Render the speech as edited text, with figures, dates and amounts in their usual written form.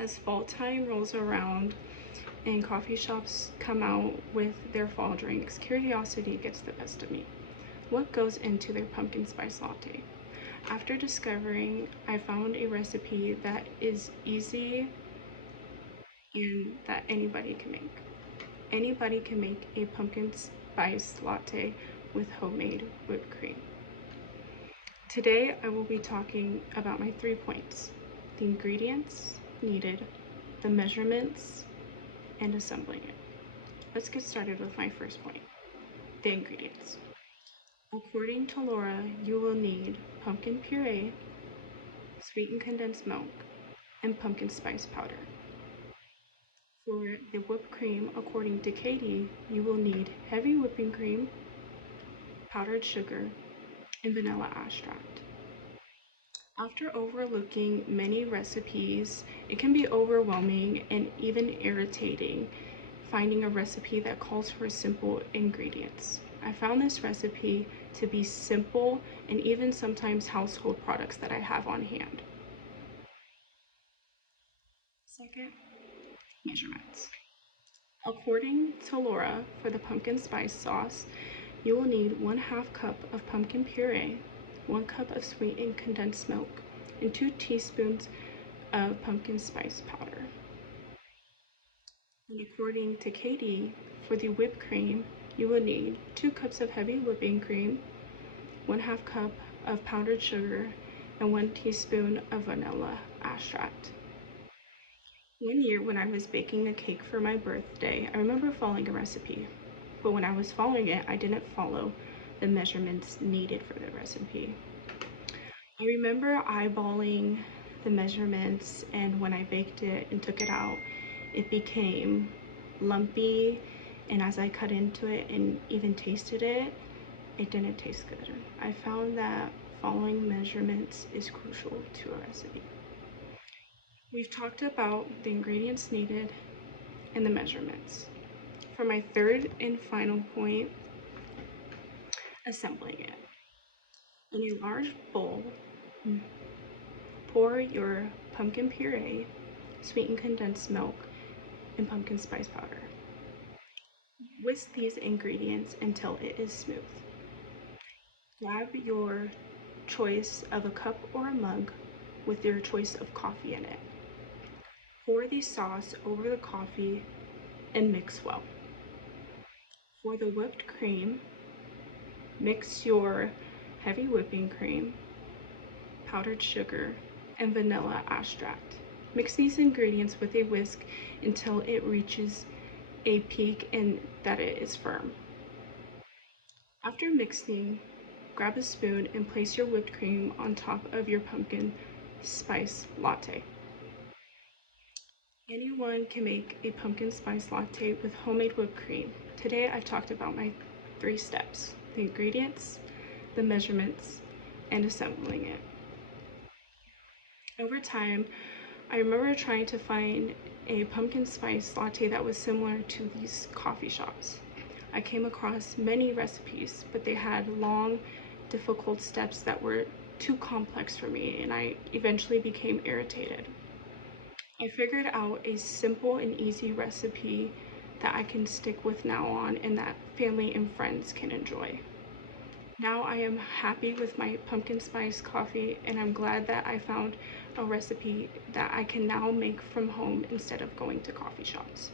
As fall time rolls around and coffee shops come out with their fall drinks, curiosity gets the best of me. What goes into their pumpkin spice latte? After discovering, I found a recipe that is easy and that anybody can make. Anybody can make a pumpkin spice latte with homemade whipped cream. Today, I will be talking about my 3 points: the ingredients needed, the measurements, and assembling it. Let's get started with my first point, the ingredients. According to Laura, you will need pumpkin puree, sweetened condensed milk, and pumpkin spice powder. For the whipped cream, according to Katie, you will need heavy whipping cream, powdered sugar, and vanilla extract. After overlooking many recipes, it can be overwhelming and even irritating finding a recipe that calls for simple ingredients. I found this recipe to be simple and even sometimes household products that I have on hand. Second, measurements. According to Laura, for the pumpkin spice sauce, you will need 1/2 cup of pumpkin puree, 1 cup of sweetened condensed milk, and 2 teaspoons of pumpkin spice powder. And according to Katie, for the whipped cream, you will need 2 cups of heavy whipping cream, 1/2 cup of powdered sugar, and 1 teaspoon of vanilla extract. One year when I was baking a cake for my birthday, I remember following a recipe, but when I was following it, I didn't follow the measurements needed for the recipe. I remember eyeballing the measurements, and when I baked it and took it out, it became lumpy, and as I cut into it and even tasted it, it didn't taste good. I found that following measurements is crucial to a recipe. We've talked about the ingredients needed and the measurements. For my third and final point, assembling it. In a large bowl, pour your pumpkin puree, sweetened condensed milk, and pumpkin spice powder. Whisk these ingredients until it is smooth. Grab your choice of a cup or a mug with your choice of coffee in it. Pour the sauce over the coffee and mix well. For the whipped cream, mix your heavy whipping cream, powdered sugar, and vanilla extract. Mix these ingredients with a whisk until it reaches a peak and that it is firm. After mixing, grab a spoon and place your whipped cream on top of your pumpkin spice latte. Anyone can make a pumpkin spice latte with homemade whipped cream. Today I've talked about my 3 steps: the ingredients, the measurements, and assembling it. Over time, I remember trying to find a pumpkin spice latte that was similar to these coffee shops. I came across many recipes, but they had long, difficult steps that were too complex for me, and I eventually became irritated. I figured out a simple and easy recipe that I can stick with now on and that family and friends can enjoy. Now I am happy with my pumpkin spice coffee, and I'm glad that I found a recipe that I can now make from home instead of going to coffee shops.